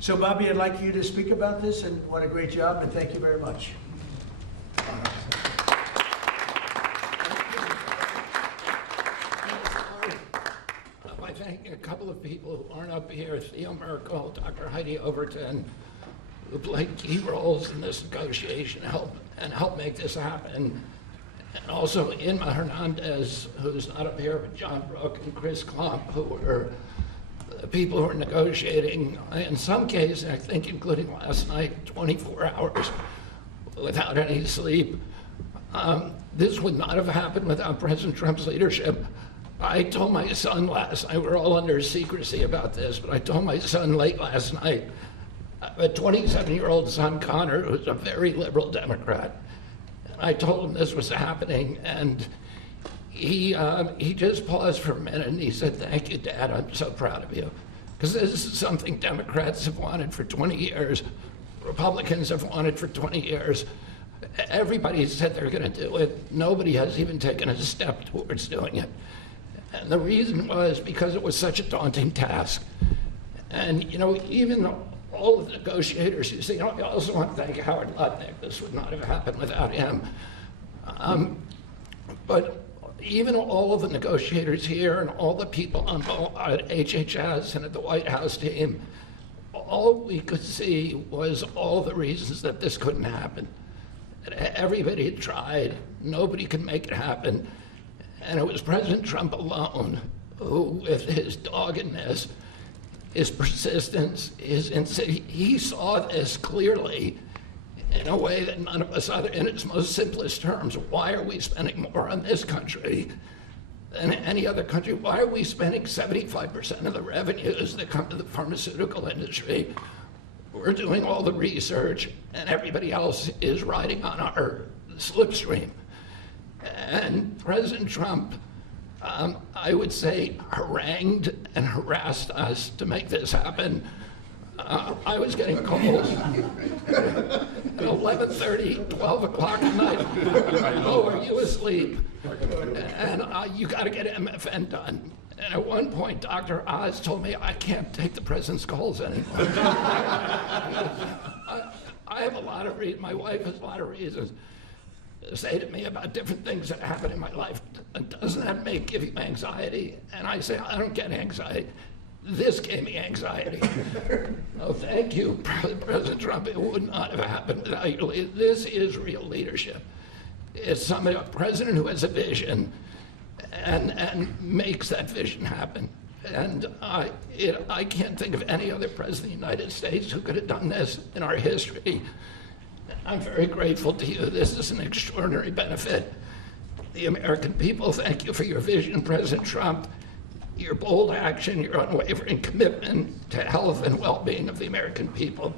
So Bobby, I'd like you to speak about this, and what a great job, and thank you very much. I thank a couple of people who aren't up here, Theo Merkel, Dr. Heidi Overton, who played key roles in this negotiation help make this happen. And also Inma Hernandez, who's not up here, but John Brook and Chris Klump, who were the people who were negotiating, in some cases, I think including last night, 24 hours without any sleep. This would not have happened without President Trump's leadership. I told my son last night, we're all under secrecy about this, but I told my son late last night, a 27-year-old son, Connor, who's a very liberal Democrat, I told him this was happening, and he just paused for a minute and he said, "Thank you, Dad, I'm so proud of you." Because this is something Democrats have wanted for 20 years, Republicans have wanted for 20 years. Everybody said they're going to do it. Nobody has even taken a step towards doing it. And the reason was because it was such a daunting task. And, you know, even all of the negotiators, you see, I also want to thank Howard Lutnick. This would not have happened without him. But even all of the negotiators here and all the people on at HHS and at the White House team, all we could see was all the reasons that this couldn't happen. Everybody had tried, nobody could make it happen. And it was President Trump alone who, with his doggedness, his persistence, he saw this clearly in a way that none of us other, in its most simplest terms. Why are we spending more on this country than any other country? Why are we spending 75% of the revenues that come to the pharmaceutical industry? We're doing all the research and everybody else is riding on our slipstream. And President Trump, I would say, harangued and harassed us to make this happen. I was getting calls at 11:30, 12 o'clock at night. "Oh, are you asleep? And you got to get MFN done." And at one point, Dr. Oz told me, "I can't take the president's calls anymore." I have a lot of reasons, my wife has a lot of reasons to say to me about different things that happen in my life. Doesn't that give you anxiety? And I say, I don't get anxiety. This gave me anxiety. Oh, thank you, President Trump. It would not have happened without you. This is real leadership. It's somebody, a president who has a vision and makes that vision happen. And I can't think of any other president of the United States who could have done this in our history. I'm very grateful to you. This is an extraordinary benefit. The American people, thank you for your vision, President Trump, your bold action, your unwavering commitment to health and well-being of the American people.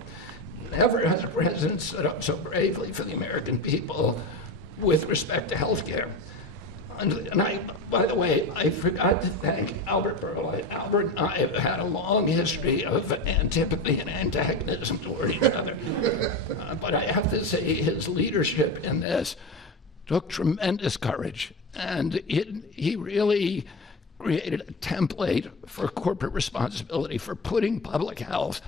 Never has a president stood up so bravely for the American people with respect to health care. And by the way, I forgot to thank Albert Berlin. Albert and I have had a long history of antipathy and antagonism toward each other. But I have to say his leadership in this took tremendous courage. And he really created a template for corporate responsibility, for putting public health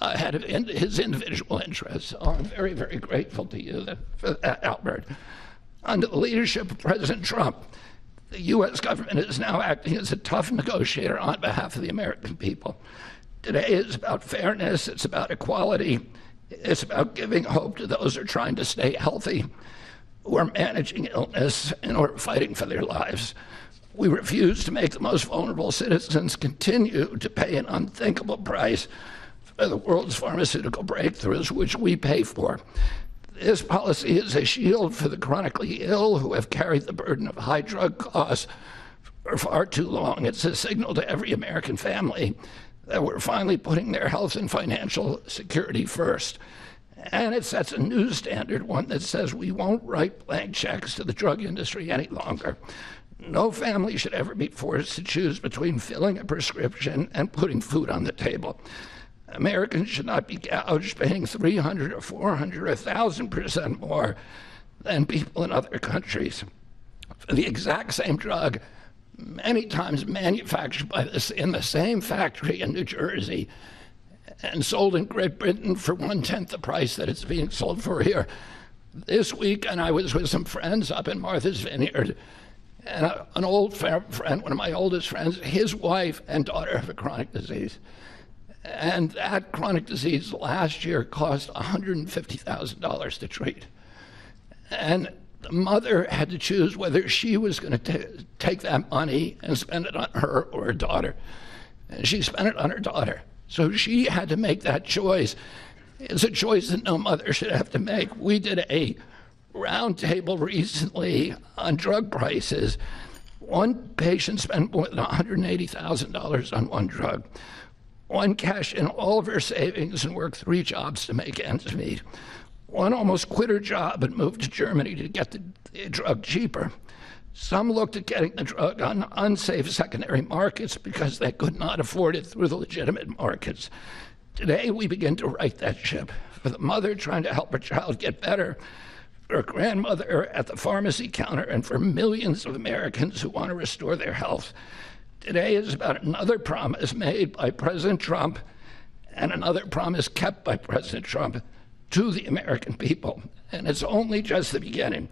ahead of his individual interests. So I'm very, very grateful to you for that, Albert. Under the leadership of President Trump, the U.S. government is now acting as a tough negotiator on behalf of the American people. Today is about fairness, it's about equality, it's about giving hope to those who are trying to stay healthy, who are managing illness and who are fighting for their lives. We refuse to make the most vulnerable citizens continue to pay an unthinkable price for the world's pharmaceutical breakthroughs, which we pay for. This policy is a shield for the chronically ill who have carried the burden of high drug costs for far too long. It's a signal to every American family that we're finally putting their health and financial security first. And it sets a new standard, one that says we won't write blank checks to the drug industry any longer. No family should ever be forced to choose between filling a prescription and putting food on the table. Americans should not be gouged paying 300 or 400 or 1,000% more than people in other countries for the exact same drug, many times manufactured by in the same factory in New Jersey. and sold in Great Britain for 1/10 the price that it's being sold for here. This week, and I was with some friends up in Martha's Vineyard, and an old friend, one of my oldest friends, his wife and daughter have a chronic disease. And that chronic disease last year cost $150,000 to treat. And the mother had to choose whether she was going to take that money and spend it on her or her daughter. And she spent it on her daughter. So she had to make that choice. It's a choice that no mother should have to make. We did a roundtable recently on drug prices. One patient spent more than $180,000 on one drug. One cashed in all of her savings and worked 3 jobs to make ends meet. One almost quit her job and moved to Germany to get the drug cheaper. Some looked at getting the drug on unsafe secondary markets because they could not afford it through the legitimate markets. Today, we begin to right that ship. For the mother trying to help her child get better, for a grandmother at the pharmacy counter, and for millions of Americans who want to restore their health. Today is about another promise made by President Trump and another promise kept by President Trump to the American people. And it's only just the beginning.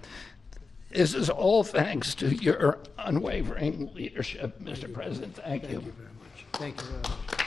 This is all thanks to your unwavering leadership, Mr. President. Thank you. Thank you very much. Thank you very much.